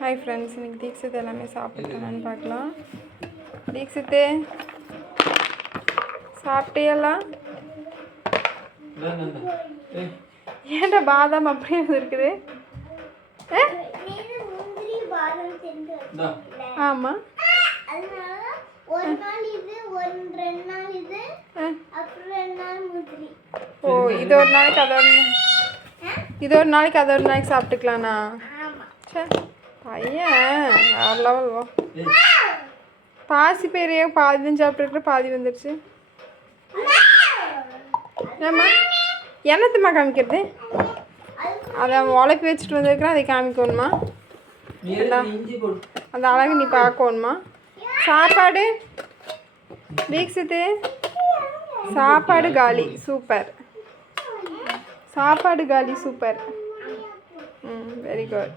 Hi friends, இன்னைக்கு தீக்ஷித் எல்லாமே சாப்பிட்டுக்கலான்னு பார்க்கலாம். தீக்ஷித்து சாப்பிட்டியெல்லாம்? ஏன்டா பாதாம் அப்படியே இருக்குது? ஆமாம், ஓ இது ஒரு நாளைக்கு அதோட நாளைக்கு சாப்பிட்டுக்கலாண்ணா. சரி பையன் வேறு லெவல். வா பாசி பேரையே பாதி தான் சாப்பிட்டுருக்குற, பாதி வந்துடுச்சு. ஏம்மா என்னத்துமா காமிக்கிறது? அதை உழைப்பி வச்சுட்டு வந்துருக்குறேன், அதை காமிக்கணுமா? அந்த அழகு நீ பார்க்கணுமா? சாப்பாடு தீக்ஷித்து, சாப்பாடு காலி. சூப்பர், சாப்பாடு காலி. சூப்பர். Very good.